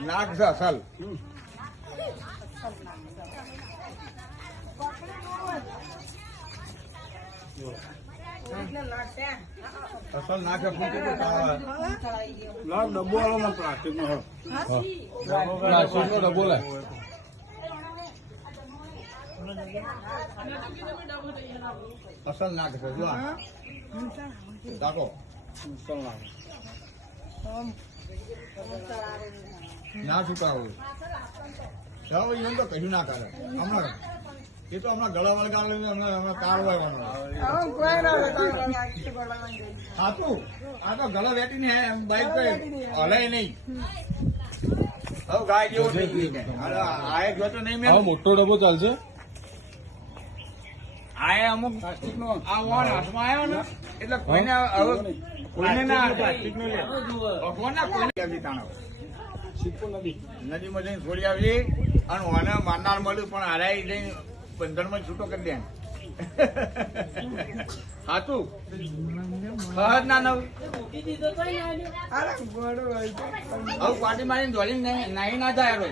નાક છે અસલ. અસલ નાક લાગ ડબ્બો વાળો પ્લાસ્ટિક નો પ્લાસ્ટિક નો ડબ્બો લાય. અસલ નાક છે જો દાખો ના છુપાવું એમ તો કશું ના કરે હમણાં એ તો હમણાં ગળા વળગા હમણાં કાઢવા સાચું આ તો ગળા વેટીને બાઈક હલે નહીં. હવે ગાય જેવો આ જોતો નહીં મેં મોટો ડબ્બો ચાલશે. આ અમુક પ્લાસ્ટિક નો આ વોન હાથમાં આવ્યો ને એટલે કોઈને હવે કોઈને ના પ્લાસ્ટિક નો ભગવાન ના કોઈને નદીમાં જઈને છોડી આવી અને ઓને મારનાર મળ્યું પણ હારાઈ જઈને બંધનમાં છૂટો કરી દે. સાચું સહજ ના નવ હવે પાટી મારીને દોડીને નાહી ના જાય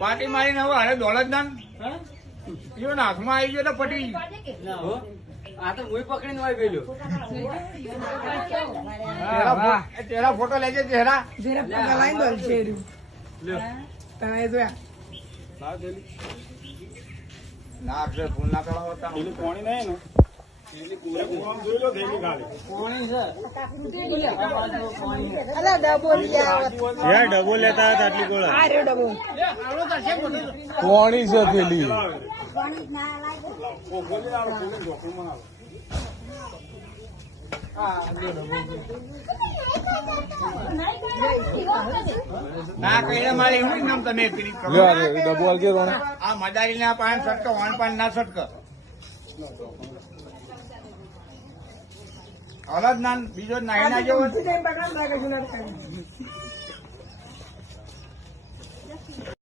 પાટી મારીને હવે હારે દોડ જ ના હાથમાં આવી ગયો પટી આ તો કોઈ પકડીને હોય પેલું. તેરા ફોટો લેજે ચહેરા ના ફૂલ ના કરવા પાણી નહીં ડબો લેતા હતા આટલી ગોળા પાણી છે પેલી ના કઈ મારે એવું નામ તમે ડબો આ મદારી ના પાન સટકો વાન પાન ના સટક અલગ નાન બીજો નાઈ ના જેવો